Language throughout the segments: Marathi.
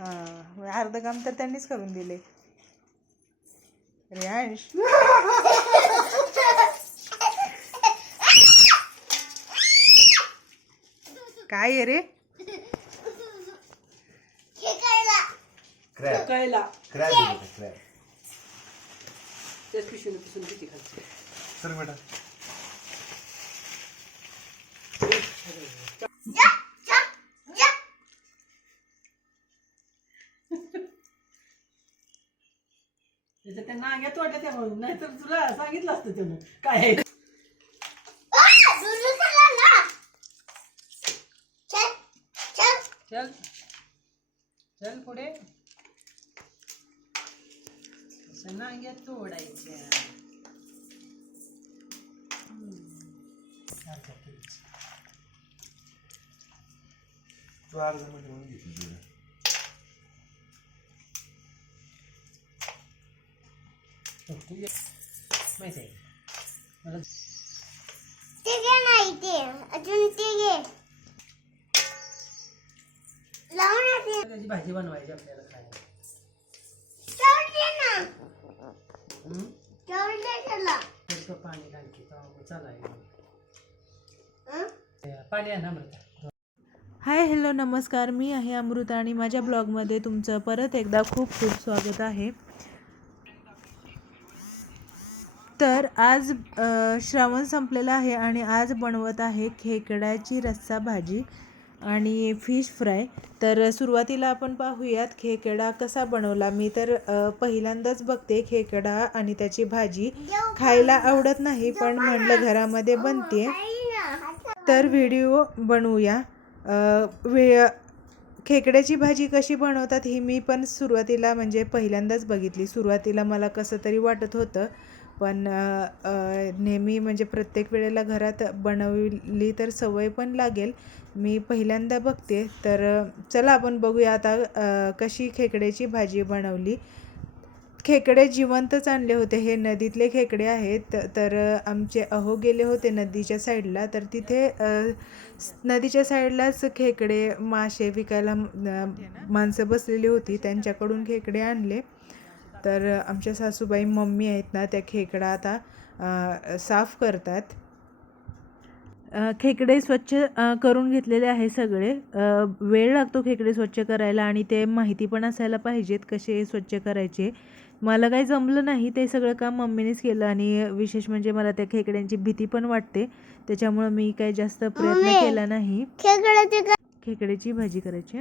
हां अर्ध काम तर त्यांनीच करून दिले. रियांश काय आहे रे? कळला पिसून किती खाली. बेटा. त्याच्या त्या नांग्यात वाटत त्या म्हणून. नाहीतर तुला सांगितलं असतं त्यानं. काय आहे? चल. चल पुढे. असं नांग्यात तोडायच्या. तू म्हणून घेतली. माहिती आहे मला ते घे नाही ते. अजून ते घे लावून ये ते. त्याची भाजी बनवायची आपल्याला खायला. पाणी आणखी चला हं? पाणी आहे ना अमृता? हाय हॅलो नमस्कार. मी आहे अमृता आणि माझ्या ब्लॉगमध्ये तुमचं परत एकदा खूप खूप स्वागत आहे. तर आज श्रावण संपलेला आहे आणि आज बनवत आहे खेकड्याची रस्सा भाजी आणि फिश फ्राय तर सुरुवातीला आपण पाहूयात खेकडा कसा बनवला. मी तर पहिल्यांदाच बघते खेकडा आणि त्याची भाजी. खायला आवडत नाही पण म्हटलं घरामध्ये बनते तर व्हिडिओ बनवूया. वे खेकड्याची भाजी कशी बनवतात ही मी पण सुरुवातीला म्हणजे पहिल्यांदाच बघितली. सुरुवातीला मला कसं तरी वाटत होतं पण नेहमी म्हणजे प्रत्येक वेळेला घरात बनवली तर सवय पण लागेल. मी पहिल्यांदा बघते. तर चला आपण बघूया आता कशी खेकड्याची भाजी बनवली. खेकडे जिवंतच आणले होते. हे नदीतले खेकडे आहेत. तर आमचे अहो गेले होते नदीच्या साईडला. तर तिथे नदीच्या साईडलाच खेकडे मासे विकायला माणसं बसलेली होती. त्यांच्याकडून खेकडे आणले. तर आमच्या सासूबाई मम्मी आहेत ना त्या खेकडा आता साफ करतात. खेकडे स्वच्छ करून घेतलेले आहे सगळे. वेळ लागतो खेकडे स्वच्छ करायला आणि ते माहिती पण असायला पाहिजेत कसे स्वच्छ करायचे. मला काही जमलं नाही ते सगळं काम मम्मीनेच केलं आणि विशेष म्हणजे मला त्या खेकड्यांची भीती पण वाटते. त्याच्यामुळं मी काही जास्त प्रयत्न. केला नाही. खेकड्याचे भाजी करायची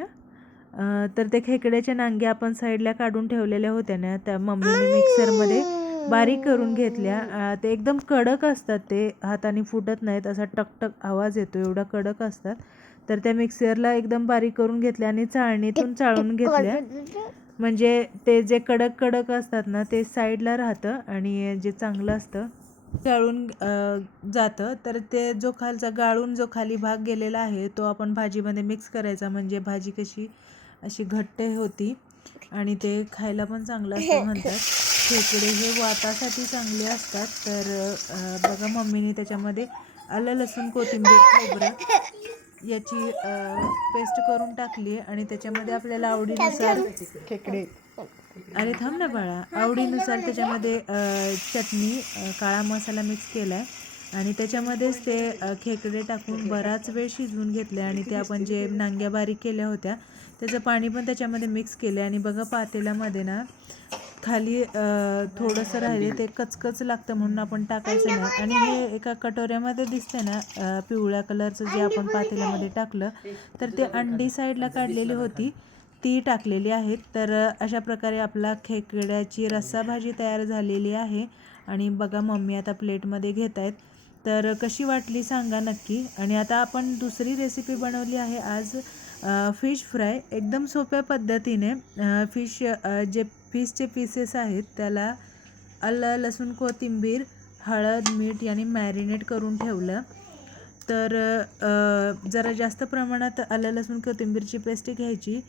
तर ते खेकड्याच्या नांग्या आपण साईडला काढून ठेवलेल्या होत्या ना त्या मम्मीने मिक्सरमध्ये बारीक करून घेतल्या. ते एकदम कडक असतात ते हाताने फुटत नाहीत असा टकटक आवाज येतो एवढा कडक असतात. तर त्या मिक्सरला एकदम बारीक करून घेतल्या आणि चाळणीतून चाळून घेतल्या. म्हणजे ते जे कडक कडक असतात ना ते साईडला राहतं आणि जे चांगलं असतं चाळून जातं. तर ते जो खालचा गाळून जो खाली भाग गेलेला आहे तो आपण भाजीमध्ये मिक्स करायचा. म्हणजे भाजी कशी अशी घट्ट होती. आणि ते खायला पण चांगलं असतं म्हणतात. खेकडे हे वातासाठी चांगले असतात. तर बघा मम्मीने त्याच्यामध्ये आलं लसूण कोथिंबीर खोबरं याची पेस्ट करून टाकली आणि त्याच्यामध्ये आपल्याला आवडीनुसार खेकडे. अरे थांब ना बाळा. आवडीनुसार त्याच्यामध्ये चटणी काळा मसाला मिक्स केला आहे आणि त्याच्यामध्येच ते खेकडे टाकून बराच वेळ शिजवून घेतले. आणि ते आपण जे नांग्या बारीक केल्या होत्या त्याचं पाणी पण त्याच्यामध्ये मिक्स केले आणि बघा पातेल्यामध्ये ना खाली थोडंसं राहिले ते कचकच लागतं म्हणून आपण टाकायचं नाही. आणि हे एका कटोऱ्यामध्ये दिसतंय ना पिवळ्या कलरचं जे आपण पातेल्यामध्ये टाकलं तर ते अंडी साईडला काढलेली होती. ती टाकलेली आहेत. तर अशा प्रकारे आपला खेकड्याची रस्सा भाजी तयार झालेली आहे. आणि बघा मम्मी आता प्लेटमध्ये घेत आहेत तर कशी वाटली सांगा नक्की. आणि आता आपण दुसरी रेसिपी बनवली आहे आज. फिश फ्राय एकदम सोप्या पद्धतीने फिश जे फिशचे पीसेस आहेत त्याला आलं लसूण कोथिंबीर हळद मीठ यांनी मॅरिनेट करून ठेवलं. तर जरा जास्त प्रमाणात आलं लसूण कोथिंबीरची पेस्ट घ्यायची.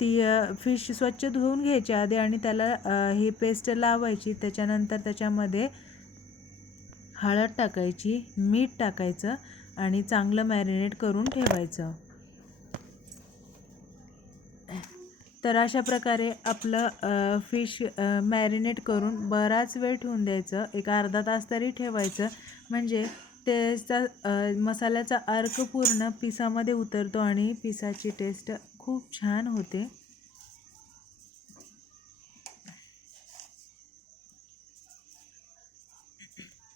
ती फिश स्वच्छ धुवून घ्यायची आधी आणि त्याला ही पेस्ट लावायची. त्याच्यानंतर त्याच्यामध्ये हळद टाकायची मीठ टाकायचं आणि चांगलं मॅरिनेट करून ठेवायचं. तर अशा प्रकारे आपलं फिश मॅरिनेट करून बराच वेळ ठेवून द्यायचं. एक अर्धा तास तरी ठेवायचं. म्हणजे त्याचा मसाल्याचा अर्क पूर्ण पिसामध्ये उतरतो आणि पिसाची टेस्ट खूप छान होते.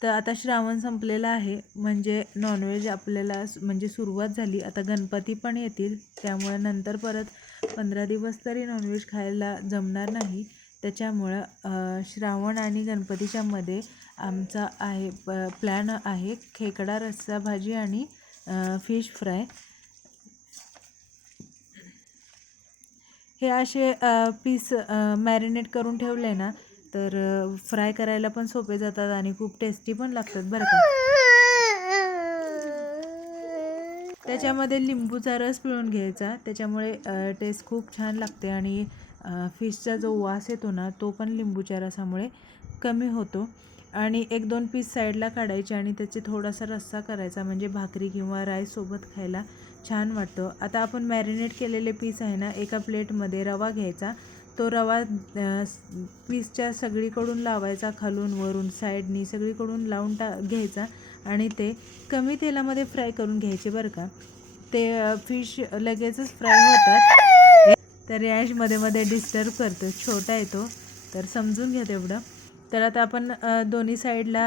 तर आता श्रावण संपलेला आहे. म्हणजे नॉनव्हेज आपल्याला म्हणजे सुरुवात झाली. आता गणपती पण येतील. त्यामुळे नंतर परत पंधरा दिवस तरी नॉनव्हेज खायला जमणार नाही. त्याच्यामुळं श्रावण आणि गणपतीच्या मध्ये आमचा आहे प प्लॅन आहे खेकडा रस्सा भाजी आणि फिश फ्राय हे असे पीस मॅरिनेट करून ठेवले ना तर फ्राय करायला पण सोपे जातात आणि खूप टेस्टी पण लागतात बरं का. त्याच्यामध्ये लिंबूचा रस पिळून घ्यायचा. त्याच्यामुळे टेस्ट खूप छान लागते आणि फिशचा जो वास येतो ना तो पण लिंबूच्या रसामुळे कमी होतो. आणि एक दोन पीस साईडला काढायचे आणि त्याचे थोडासा रस्सा करायचा म्हणजे भाकरी किंवा राईसोबत खायला छान वाटतं. आता आपण मॅरिनेट केलेले पीस आहे ना एका प्लेटमध्ये रवा घ्यायचा. तो रवा पीसच्या सगळीकडून लावायचा खालून वरून साईडनी सगळीकडून लावून टा घ्यायचा. आणि ते कमी तेलामध्ये फ्राय करून घ्यायचे बरं का. ते फिश लगेचच फ्राय होतात. तर रॅशमध्ये मध्ये डिस्टर्ब करतो. छोटा येतो तर समजून घ्या तेवढं. तर आता आपण दोन्ही साईडला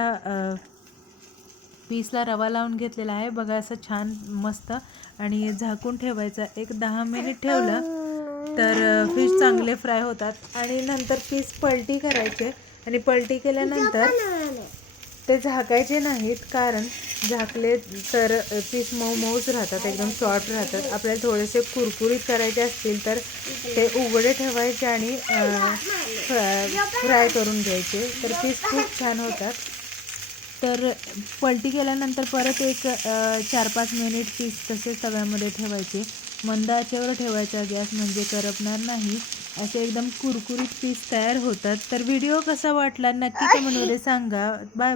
पीसला रवा लावून घेतलेला आहे. बघा असं छान मस्त. आणि झाकून ठेवायचा. एक दहा मिनिट ठेवलं तर फिश चांगले फ्राय होतात. आणि नंतर पीस पलटी करायचे. आणि पलटी केल्यानंतर ते झाकायचे नाहीत कारण झाकले तर पीस मऊ मऊच राहतात एकदम सॉफ्ट राहतात. आपल्याला थोडेसे कुरकुरीत करायचे असतील तर ते उघडे ठेवायचे आणि फ्राय करून घ्यायचे. तर पीस खूप छान होतात. तर पलटी केल्यानंतर परत एक चार पाच मिनिट पीस तसेच तव्यामध्ये ठेवायचे. मंद आचेवर ठेवायचा गॅस म्हणजे करपणार नाही. असे एकदम कुरकुरीत पीस तयार होतात. तर व्हिडिओ कसा वाटला नक्की कमेंटमध्ये सांगा. Bye bye